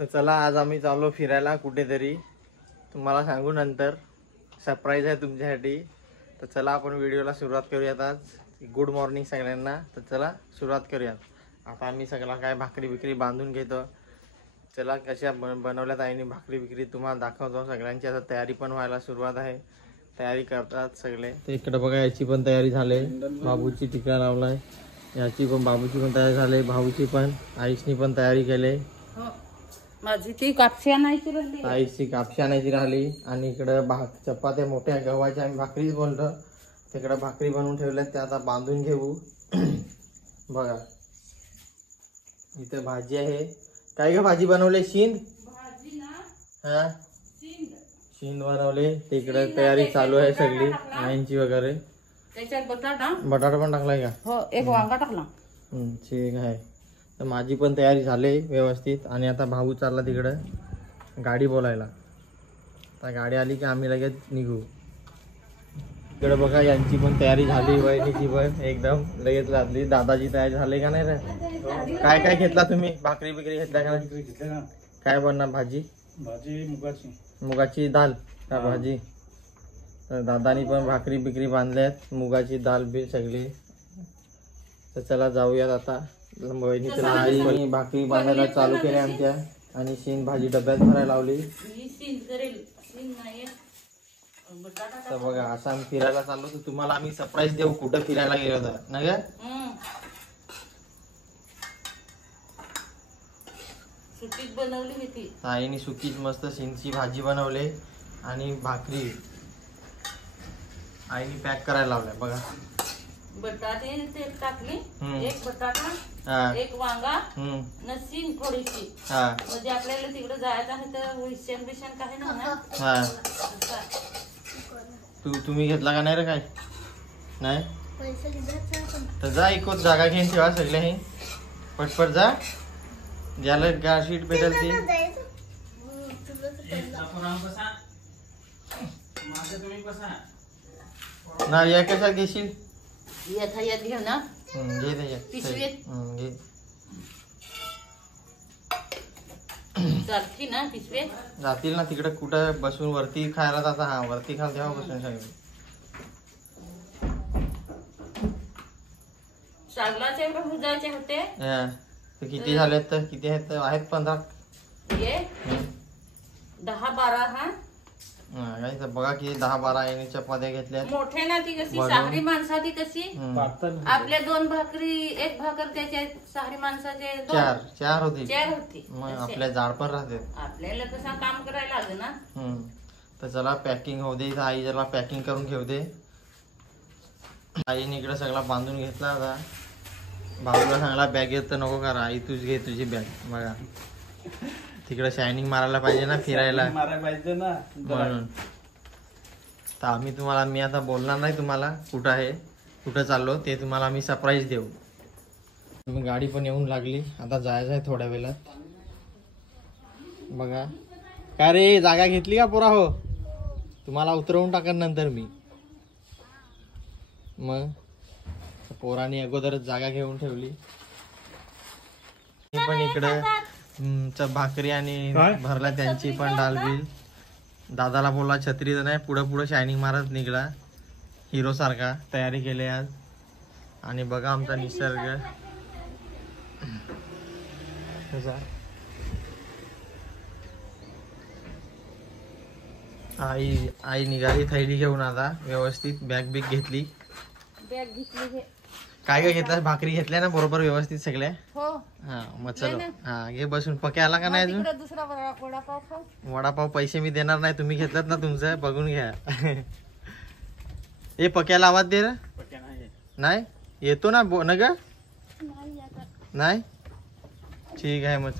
तर चला आज आम्ही चाललो फिरायला कुठेतरी, तुम्हाला सांगू नंतर. सरप्राईज आहे तुमच्यासाठी. तर चला आपण व्हिडिओला सुरुवात करूयात. आज गुड मॉर्निंग सगळ्यांना. तर चला सुरुवात करूयात. आता आम्ही सगळा काय भाकरी बिकरी बांधून घेतो. चला कशा बनवल्यात आईने भाकरी बिकरी तुम्हाला दाखवतो. सगळ्यांची आता तयारी पण व्हायला सुरुवात आहे. तयारी करतात सगळे. तर इकडे बघा याची पण तयारी झाली. बाबूची टीका लावलाय. याची पण बाबूची पण तयारी झाली. भाऊची पण आईशनी पण तयारी केली. माझी ती कापशी आणायची राहिली. आईची कापशी आणायची राहिली. आणि इकडे चपात्या मोठ्या गव्हाच्या आम्ही भाकरीच बोलतो. तिकडे भाकरी बनवून ठेवल्यात त्या आता बांधून घेऊ. बघा इथे भाजी आहे. काय ग भाजी बनवले? शिंद. हा शिंद बनवले. तिकडे तयारी चालू आहे सगळी आईंची वगैरे. त्याच्यात बटाटा पण टाकलाय का? हो, एक वांगा टाकला. ठीक आहे. तर माझी पण तयारी झाली व्यवस्थित. आणि आता भाऊ चालला तिकडं गाडी बोलायला. आता गाडी आली की आम्ही लगेच निघू. इकडे बघा यांची पण तयारी झाली. वहिनीची पण एकदम लगेच लागली. दादाची तयारी झाली का नाही रे? काय काय घेतला तुम्ही? भाकरी बिकरी घेतल्या का नाही? काय बनणार भाजी? मुगाची दाल का भाजी? तर दादानी पण भाकरी बिकरी बांधल्यात. मुगाची दाल बी सगळी. तर चला जाऊयात आता. वहिनीच्या आई भाकरी बांधायला चालू केली आमच्या. आणि शीन भाजी डब्यात भरायला लावली. तर बघा असं आम्ही फिरायला चाललो. तर तुम्हाला आम्ही सरप्राईज देऊ कुठं फिरायला गेलो तर ना ग. सुकीच बनवली होती आईने. सुकीच मस्त शिंची भाजी बनवली. आणि भाकरी आईने पॅक करायला लावल्या. बघा बटाटे ते टाकली. एक बटाटा, एक वांगा, नसीन थोडीशी. म्हणजे आपल्याला तिकडे जायचं आहे तर विषण बिषण काही ना. तुम्ही घेतला का नाही रे? काय नाही तर जा इकोच जागा घेऊन ठेवा सगळे. हे पटपट जा. ज्याला गारशीट भेटेल ती. ना या कशा घेशील? येत घेऊ ना. घे पिशवीत घे. चालती ना पिशवीत? जातील ना तिकडे. कुठं बसून वरती खायला जाता? हा वरती खाल तेव्हा बसून सगळे. सागलाचे एवढे भुजायचे होते. तर किती झालेत? तर किती आहेत? आहेत 15. ये 10-12. हा बघा किती 10-12 चपात्या घेतल्या. मोठे ना ती कशी सागरी माणसाची कशी आपल्या 2 भाकरी, एक भाकर त्याच्या सागरी माणसाचे 4 होती. 4 होती. मग आपल्या जाड पण राहते. आपल्याला कसं काम करायला लागेल ना. तर चला पॅकिंग होऊ दे. आई जरा पॅकिंग करून घेऊ दे. आईने इकडे सगळा बांधून घेतला. आता भाऊला सांगला बॅग येत तर नको करा. आई तूच घे तुझी बॅग. बघा तिकडे शायनिंग मारायला पाहिजे ना फिरायला म्हणून. तर मी आता बोलणार नाही तुम्हाला कुठं आहे कुठं चाललो ते. तुम्हाला आम्ही सरप्राईज देऊ. गाडी पण येऊन लागली. आता जायचं आहे थोड्या वेळात. बघा काय रे जागा घेतली का पोरा? हो तुम्हाला उतरवून टाकन नंतर मी. मग पोराने अगोदरच जागा घेऊन ठेवली. पण इकडे भाकरी आणि भरला त्यांची पण डाल बिल. दादाला बोला छत्री तर नाही. पुढं शायनिंग मारत निघला हिरो सारखा. तयारी केली आज. आणि बघा आमचा निसर्ग कसा. आई निघाली थैली घेऊन. आता व्यवस्थित बॅग बिग घेतली. काय काय घेतला? भाकरी घेतल्या ना बरोबर व्यवस्थित सगळ्या? हो. हा मग चलो. हा घे बसून. पके आला का नाही अजून? दुसरा वडापाव. वडापाव पैसे मी देणार नाही. तुम्ही घेतलात ना तुमचं बघून घ्या. हे पक्याला आवाज दे रे. नाही येतो ना न ग? नाही ठीक आहे. मग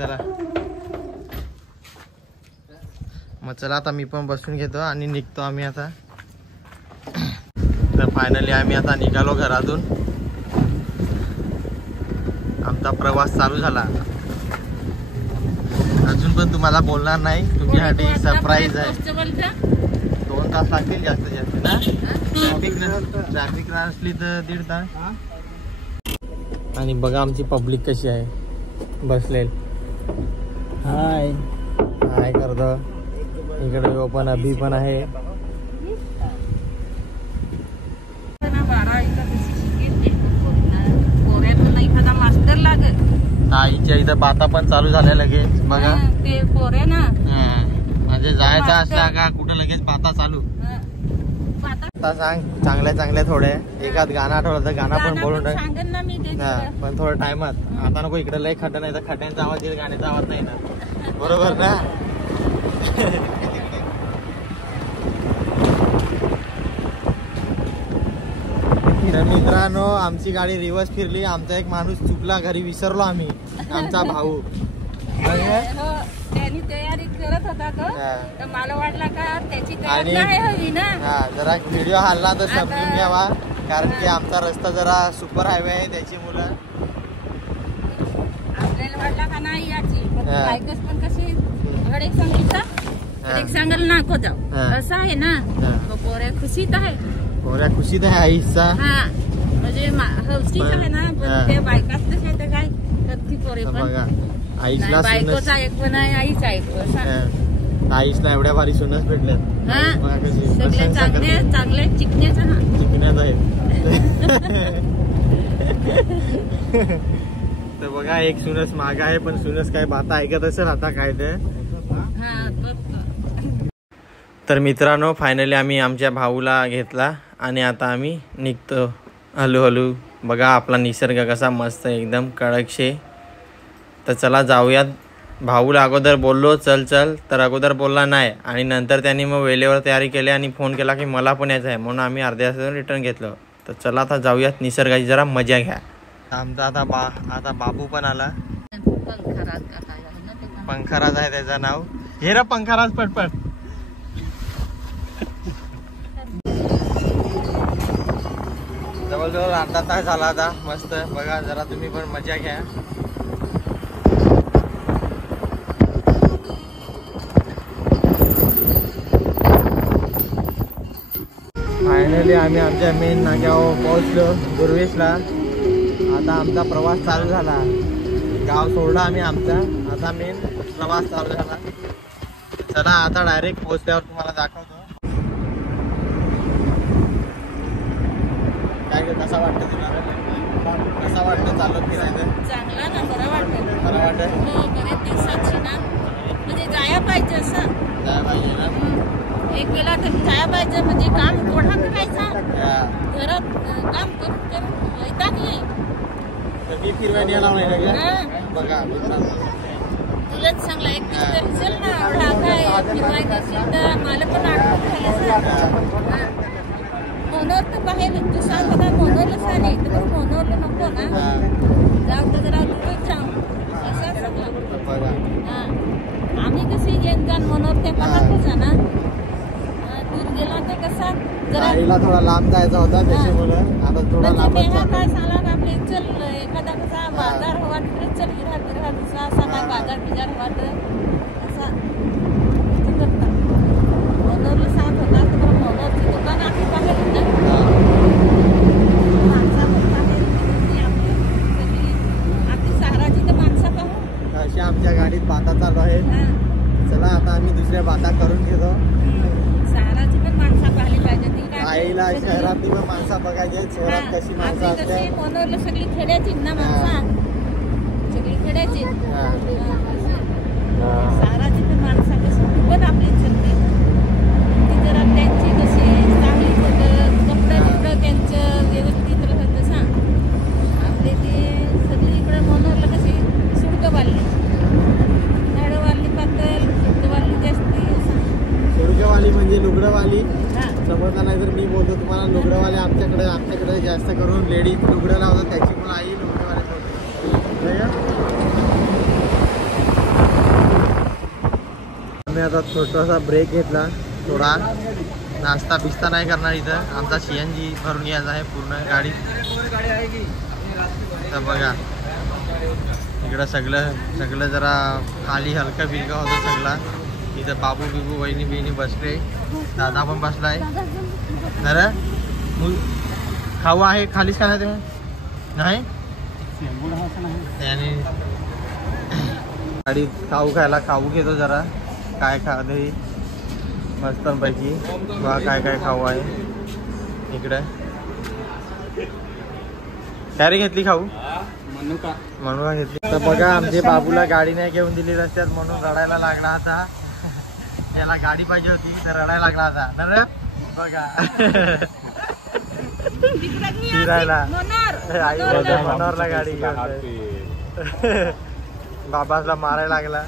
चला आता मी पण बसून घेतो आणि निघतो आम्ही आता. तर फायनली आम्ही आता निघालो घरातून. आमचा प्रवास चालू झाला. अजून पण तुम्हाला बोलणार नाही. तुमच्यासाठी सरप्राईज आहे. 2 तास लागतील जास्तीत जास्त ना. ट्रॅफिक असली तर 1.5 तास. आणि बघा आमची पब्लिक कशी आहे बसलेली. हाय हाय करतो. इकडे पण अभि पण आहे. आईच्या इथं बाता पण चालू झाल्या लगेच बघा. ते पोरे ना म्हणजे जायचं असला का कुठं लगेच बाता चालू. आता सांग चांगल्या चांगल्या थोड्या एखाद गाणं आठवलं तर गाणं पण बोलून टाक. पण थोडं टाइमात. आता नको इकडे लय खड्डा नाही तर खड्ड्यांचा आवाज येईल गाण्याचा आवाज नाही ना. बरोबर ना. तर मित्रांनो आमची गाडी रिवर्स फिरली. आमचा एक माणूस चुकला घरी विसरलो आम्ही. आमचा भाऊ त्यांनी तयारी करत होता तर मला वाटला का त्याची तयारी नाही हवी ना. जरा व्हिडिओ हल्ला तर समजून घ्यावा कारण की आमचा रस्ता जरा सुपर हायवे आहे. त्याची मुलं आपल्याला वाटला का नाही याची बायकच पण कशी घडीक सांगितलं घडीक सांगायला नको जाऊ असं आहे ना. पोऱ्या खुशीत आहे. पोऱ्या खुशीत आहे आईचा. हा म्हणजे हौशीच आहे ना. पण ते बायकाच तशा तर काय करती पोरे पण बघा. आईसला बायकोचा एक पण आहे आईचा एक पण. आईसला एवढ्या भारी सुनच भेटल्यात. सगळे चांगले चांगले चिकण्याच ना चिकण्याच आहे. तर बघा एक सुनस माग आहे पण सुनस काय बाता ऐकत असेल आता काय ते. तर मित्रांनो फायनली आम्ही आमच्या भाऊला घेतला आणि आता आम्ही निघतो हळूहळू. बघा आपला निसर्ग कसा मस्त एकदम कडकशे. तर चला जाऊयात. भाऊला अगोदर बोललो चल चल तर अगोदर बोलला नाही आणि नंतर त्यांनी मग वेळेवर तयारी केली आणि फोन केला की मला पण यायचं आहे म्हणून आम्ही अर्ध्या तासात रिटर्न घेतलं. तर चला आता जाऊयात निसर्गाची जरा मजा घ्या. आमचा आता बाबू पण आला. पंखराज आहे त्याचं नाव. हे रे पंखराज पटपट. जवळजवळ अर्धा तास झाला आता. मस्त बघा जरा तुम्ही पण मजा घ्या. फायनली आम्ही आमच्या मेन नाक्यावर पोहोचलो गुरवेशला. आता आमचा प्रवास चालू झाला. गाव सोडला आम्ही आमचा. आता मेन प्रवास चालू झाला. चला आता डायरेक्ट पोहोचल्यावर तुम्हाला दाखवतो. काय कसा वाटतं तुला. कसा वाटतं चालत फिरायचं. चांगला ना बरं वाटतं. बरं वाटतं. बरेच दिवसाची ना म्हणजे जाया पाहिजे असं. जाया पाहिजे ना. एक वेळा तरी जाया पाहिजे म्हणजे काम थोडा करायचा. घरात काम करून करून वैतागले. मी फिरवायला लावलाय बघा. तुलाच चांगला एक दिवस तरी चल ना. एवढा काय फिरवायचं असेल तर मला पण आठवण झालं. मनोर तर बाहेर तू सांग होता मनोरला सांग तर मनोरला नको ना. जाऊ तर जरा दूरच जाऊ असं सगळं. आम्ही कशी येणगान मनोर ते पाहतच ना. दूर गेला तर कसा जरा थोडा लांब जायचा होता त्याच्यामुळे आता थोडा लांब काय सांगा आपले चल एखादा कसा बाजार हवा तिकडे चल गिरा दुसरा असा काय बाजार बिजार हवा तर असा करता. मनोरला सांग होता तर मनोरची दुकान आहे बाहेर ना. माणसा पण बाहेर आपली सहाराची तर माणसा पाहू अशी आमच्या गाडीत बाता चालू आहेत. चला आता आम्ही दुसऱ्या बाता करून घेतो. सहाराची पण माणसा पाहिली पाहिजे. आईला शहरातली पण माणसा बघायची. शहरात कशी माणसं असते. मनोरला सगळी खेड्याची ना माणसा सगळी खेड्याची. सहाराची पण माणसा कशी पण आपली चलते. ती जरा त्यांची कशी चांगली कपडे बिपडे त्यांचं व्यवस्थित राहतं सांग. आपले ते सगळी इकडे मनोरला कशी सुडकं वाढली झाडवाली पातळ सुडकवाली जास्ती. सुडकवाली म्हणजे लुगडंवाली समजलं नाही तर मी बोलतो तुम्हाला. लुगडंवाले आमच्याकडे जास्त करून लेडीज लुगडं लावतात त्याची मुलं आई लुगडंवाले बोलतो. आम्ही आता छोटासा ब्रेक घेतला. थोडा नाश्ता बिस्ता नाही करणार इथं. आमचा CNG भरून घ्यायचा आहे पूर्ण गाडी. तर बघा इकडं सगळं जरा खाली हलका बिलका होतं सगळा. इथं बाबू बिबू वहिनी बिहिणी बसले. दादा पण बसलाय. अरे खाऊ आहे खालीच का नाही. गाडी खाऊ खायला खाऊ घेतो जरा काय खाते मस्तपैकी बघा काय काय खाऊ आहे इकडे. कॅरी घेतली खाऊ मनुका घेतली. तर बघा आमचे बाबूला गाडी नाही घेऊन दिली रस्त्यात म्हणून रडायला लागला आता. याला गाडी पाहिजे होती तर रडायला लागला आता. तर बघा फिरायला आई मनोहरला गाडी घेऊन बाबाला मारायला लागला.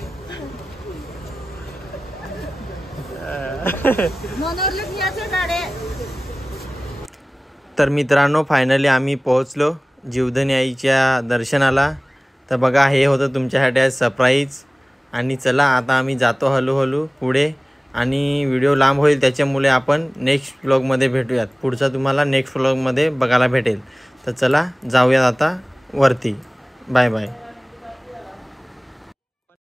तर मित्रांनो फायनली आम्ही पोहोचलो जीवधनी आईच्या दर्शनाला. तर बघा हे होतं तुमच्यासाठी आज सरप्राईज. आणि चला आता आम्ही जातो हळूहळू पुढे. आणि व्हिडिओ लांब होईल त्याच्यामुळे आपण नेक्स्ट व्लॉगमध्ये भेटूयात. पुढचा तुम्हाला नेक्स्ट व्लॉगमध्ये बघायला भेटेल. तर चला जाऊयात आता वरती. Bye bye.